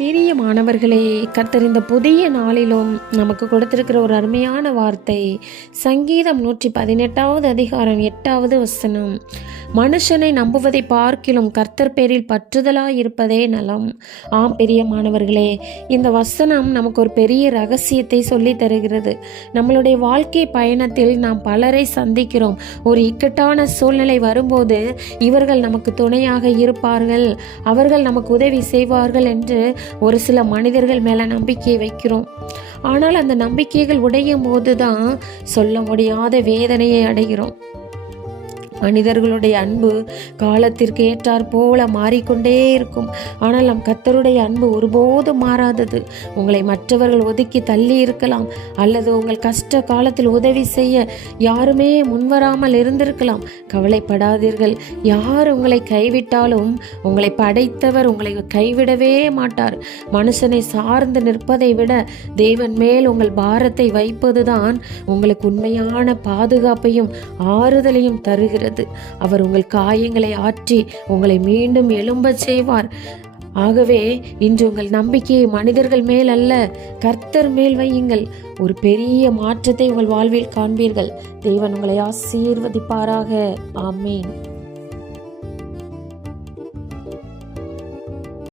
பிரியமானவர்களே, கர்த்தர் இந்த புதிய நாளிலும் நமக்கு கொடுத்திருக்கிற ஒரு அருமையான வார்த்தை. சங்கீதம் 118வது அதிகாரம் 8வது வசனம். மனுஷனை நம்புவதை பார்க்கிலும் கர்த்தர் பேரில் பற்றுதலாய் இருப்பதே நலம். ஆம் பிரியமானவர்களே, இந்த வசனம் நமக்கு ஒரு பெரிய ரகசியத்தை சொல்லி தருகிறது. நம்மளுடைய வாழ்க்கை பயணத்தில் நாம் பலரை சந்திக்கிறோம். ஒரு இக்கட்டான சூழ்நிலை வரும்போது இவர்கள் நமக்கு துணையாக இருப்பார்கள், அவர்கள் நமக்கு உதவி செய்வார்கள் என்று ஒரு சில மனிதர்கள் மேல நம்பிக்கையை வைக்கிறோம். ஆனால் அந்த நம்பிக்கைகள் உடையும் போதுதான் சொல்ல முடியாத வேதனையை அடைகிறோம். மனிதர்களுடைய அன்பு காலத்திற்கு ஏற்றார் போல மாறிக்கொண்டே இருக்கும். ஆனால் நம் கர்த்தருடைய அன்பு ஒருபோதும் மாறாதது. உங்களை மற்றவர்கள் ஒதுக்கி தள்ளி இருக்கலாம், அல்லது உங்கள் கஷ்ட காலத்தில் உதவி செய்ய யாருமே முன்வராமல் இருந்திருக்கலாம். கவலைப்படாதீர்கள். யார் உங்களை கைவிட்டாலும் உங்களை படைத்தவர் உங்களை கைவிடவே மாட்டார். மனுஷனை சார்ந்து நிற்பதை விட தேவன் மேல் உங்கள் பாரத்தை வைப்பதுதான் உங்களுக்கு உண்மையான பாதுகாப்பையும் ஆறுதலையும் தருகிறது. அவர் உங்கள் காயங்களை ஆற்றி உங்களை மீண்டும் எழும்பச் செய்வார். ஆகவே இன்று உங்கள் நம்பிக்கையை மனிதர்கள் மேல் அல்ல, கர்த்தர் மேல் வையுங்கள். ஒரு பெரிய மாற்றத்தை உங்கள் வாழ்வில் காண்பீர்கள். தேவன் உங்களை ஆசீர்வதிப்பாராக. ஆமேன்.